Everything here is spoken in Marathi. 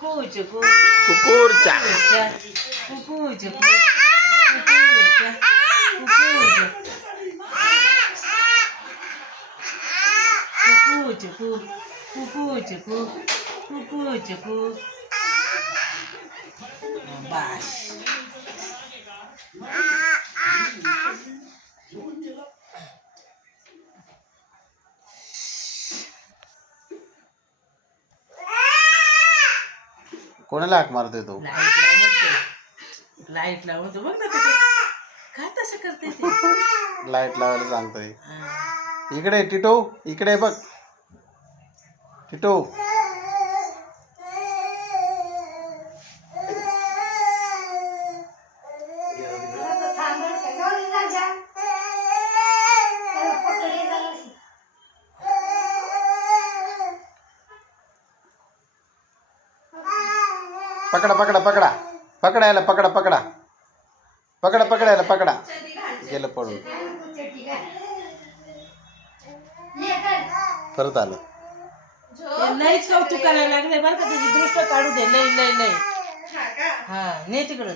कुकूचकू कुकुरचा कुकूचकू कुकूचा कुकूचकू कुकूचकू कुकूचकू बस कोणाला हाक मारतोय तो? लाईट लावतो बघ ना काय तसं करते ते. लाईट लावायला सांगतोय. हा. इकडे टिटो, इकडे बघ टिटो. पकडा पकडा पकडा पकडा याला पकडा पकडा पकडा पकडा याला पकडा. गेलं पडून. परत आलं. लईच कौतुक करायला लागले बरं का. त्याची दृष्ट काढू दे. लय लय लय. हा ने तिकडं.